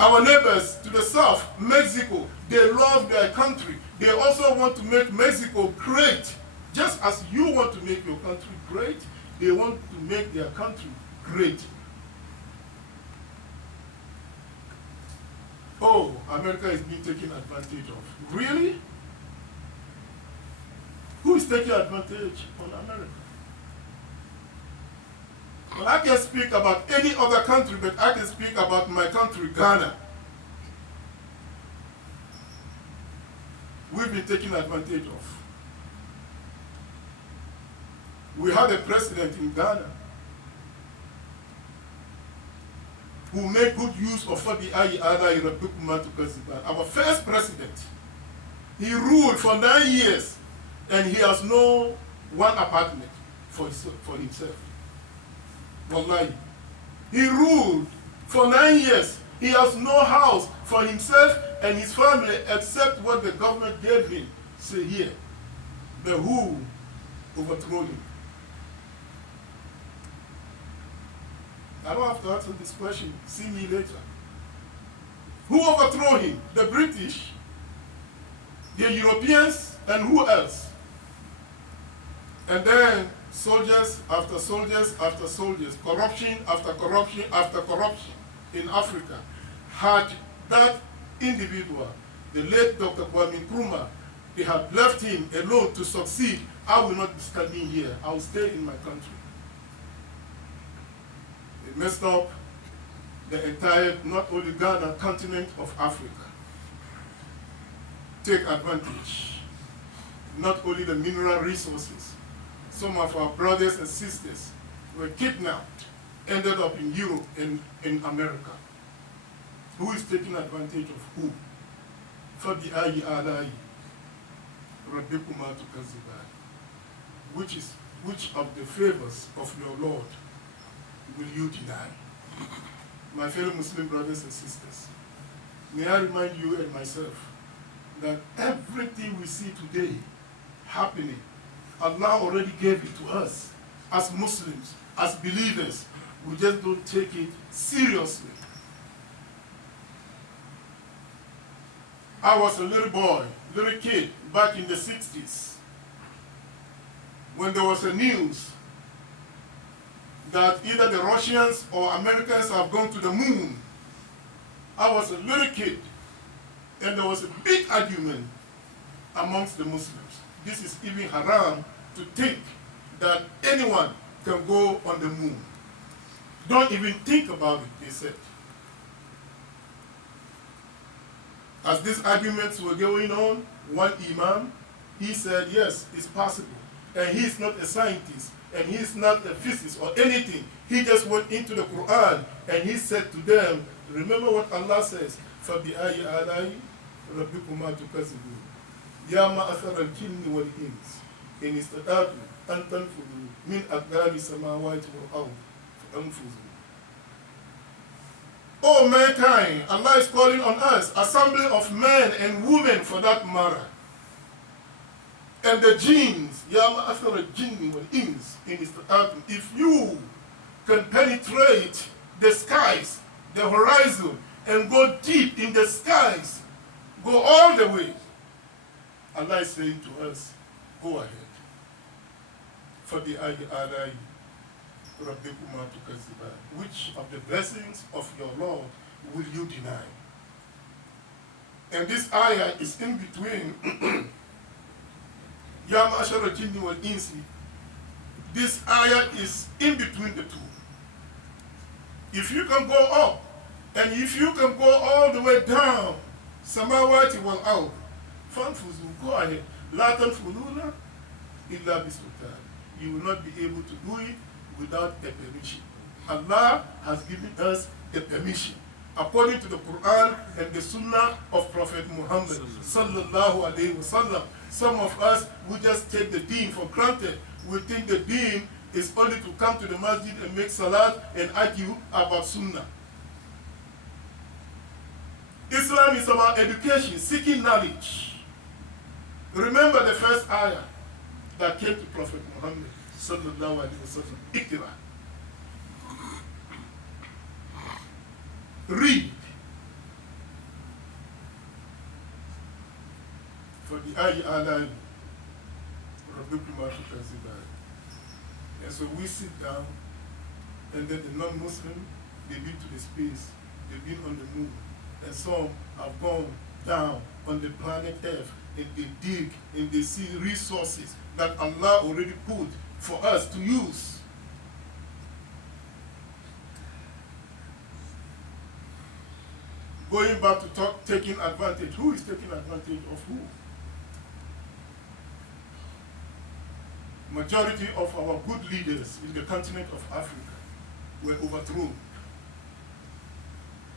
Our neighbors to the south, Mexico, they love their country. They also want to make Mexico great. Just as you want to make your country great, they want to make their country great. Oh, America is being taken advantage of. Really? Who is taking advantage on America? Well, I can speak about any other country, but I can speak about my country, Ghana. We've been taken advantage of. We had a president in Ghana who made good use of Khutba repetitivef. Our first president. He ruled for 9 years and he has no one apartment for himself. Wallahi. He ruled for 9 years. He has no house for himself and his family except what the government gave him. Say here. The who overthrew him. I don't have to answer this question. See me later. Who overthrew him? The British, the Europeans, and who else? And then soldiers after soldiers after soldiers, corruption after corruption after corruption in Africa. Had that individual, the late Dr. Kwame, they had left him alone to succeed, I will not be standing here. I will stay in my country. It messed up the entire, not only Ghana, continent of Africa. Take advantage. Not only the mineral resources. Some of our brothers and sisters were kidnapped, ended up in Europe and in America. Who is taking advantage of who? Khutba which of the favors of your Lord will you deny? My fellow Muslim brothers and sisters, may I remind you and myself that everything we see today happening, Allah already gave it to us as Muslims, as believers. We just don't take it seriously. I was a little boy, little kid, back in the 60s, when there was a news that either the Russians or Americans have gone to the moon. I was a little kid, and there was a big argument amongst the Muslims. This is even haram to think that anyone can go on the moon. Don't even think about it, they said. As these arguments were going on, one Imam, he said, yes, it's possible. And he's not a scientist, and he's not a physicist or anything. He just went into the Quran, and he said to them, remember what Allah says, فَبِأَيِّ رَبِّكُمَا تُكَذِّبُونَ يَا مَعْشَرَ الْجِنِّ وَالْإِنسِ إِنِ اسْتَطَعْتُمْ أَن تَنفُذُوا مِنْ أَقْدَارِ السَّمَاوَاتِ وَالْأَرْضِ فَانفُذُوا. Oh mankind, Allah is calling on us, assembly of men and women for that matter. And the jinns, Ya ma'ashara al-jinni wal-ins, if you can penetrate the skies, the horizon, and go deep in the skies, go all the way, Allah is saying to us, go ahead. Which of the blessings of your Lord will you deny? And this ayah is in between Ya ma'ashara al-jinni wal-insi. This ayah is in between the two. If you can go up, and if you can go all the way down, samawati wal-ard, fanfuzu, go ahead. La tanfuduna illa bisultan. You will not be able to do it without a permission. Allah has given us a permission according to the Quran and the Sunnah of Prophet Muhammad sallallahu alaihi wasallam. Some of us, we just take the deen for granted. We think the deen is only to come to the masjid and make salat and argue about Sunnah. Islam is about education, seeking knowledge. Remember the first ayah that came to Prophet Muhammad sallallahu alaihi wasallam. Iqra. Read. فبأي آلاء ربكما تكذبان. And so we sit down, and then the non-Muslim, they've been to the space, they've been on the moon, and some have gone down on the planet Earth, and they dig and they see resources that Allah already put for us to use. Going back to taking advantage, who is taking advantage of who? Majority of our good leaders in the continent of Africa were overthrown